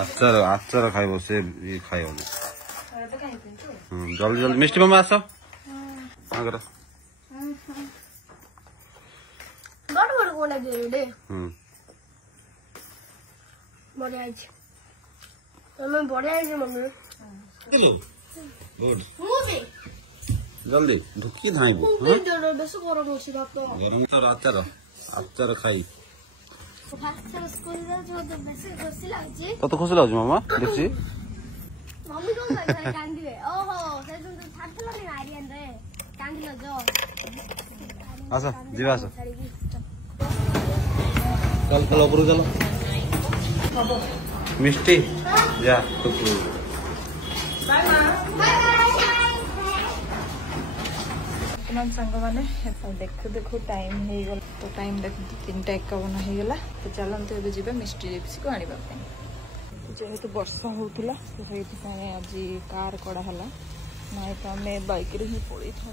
आचार आचार खाइब से खाइब जल्दी जल्दी मिष्टी मामा आस जल्दी ढुकी धाइब गरम तो आचार आचार खाई कत खुशी लगुच मामा देखी आस जीवा आस चल चल ऊपर चलो मिष्टी जा सांग मैंने देखु देखु टाइम हो गला तो टाइम देखु 3:51 हो गला तो चलते ए जी मिष्टी लिप्स को आने जेहेतु वर्षा होता तो आज कार कड़ा है ना तो आम बाइक रे ही पड़े था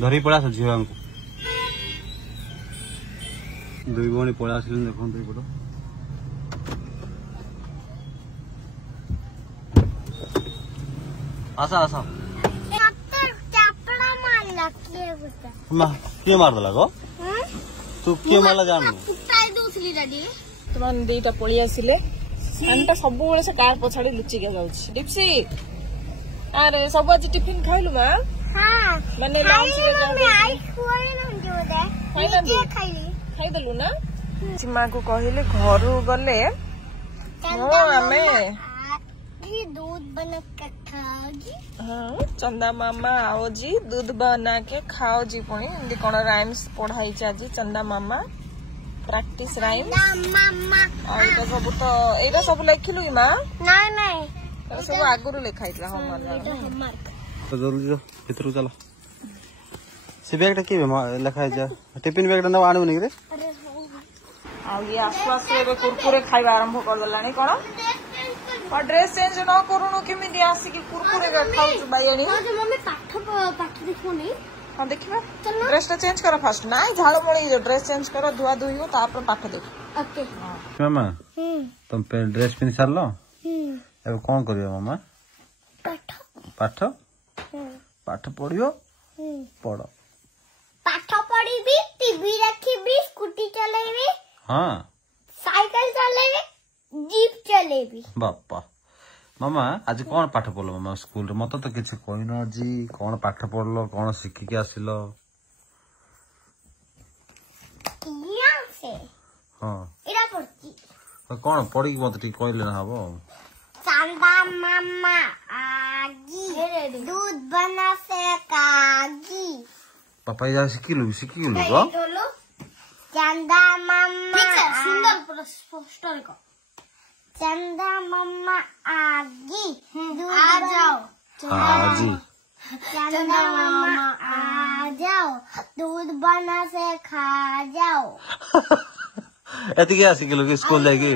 धरी पड़ा झीवा को दुई भणी पड़ा आस देखो आसा आसा किए मारदेला गो तू किए मारला जान तुम दीटा पलि आसिले सानटा सब से कार पछाड़ी लुचिका जाउछि डिप्सी अरे सब आज टिफिन खाइलु मा हां माने लंच रे खाई देलु ना चिमा को कहिले घरु गले आमे दूध बना के खाओगी हाँ चंदा मामा आओ जी दूध बना के खाओ जी पुणी एमती कौन राइम्स पढ़ाई आज चंदा मामा प्रैक्टिस राइम्स सब तो एटा सब लिखिलु कि मां नहीं नहीं सब आगुरु लिखाई था होमवर्क तो जल्दी जो भीतर चलो से बैगटा की लिखाई जा टिफिन बैगटा न आनु नि रे आ ये आसपास रे कुरकुरे खाइबा आरंभ कर दलानी कोन ड्रेस चेंज न करूनु केमिति आसी कि कुरकुरे खाउ बायणी मम्मी पाठ देखोनी हां देखिबा ड्रेस चेंज कर फर्स्ट ना झाड़ मणी ड्रेस चेंज कर धुआ धुई हो तापर पाठ देख ओके मामा तुम पे ड्रेस पिन सारलो अब कोन करियो मामा पाठ पाठ पढियो पढो पाठ पढिबी टीवी रखिबी स्कूटी चलेबी हां साइकिल चलेबी जीप चलेबी बापा मामा आज कौन पाठ पढ़ल मामा स्कूल रे मत तो किसी कहन आज कौन पाठ पढ़ल कौन शिखिक आसिल कौन पढ़ी मत कहले ना हम चंदा मामा आगी दूध बना से कागी पापा यार शिखिलु गो चंदा मामा सुंदर पूरा स्पष्ट को चंदा मम्मा आगी आ जाओ आजी चंदा मम्मा आ जाओ दूध बना से खा जाओ एति के आसी के लोग स्कूल जाके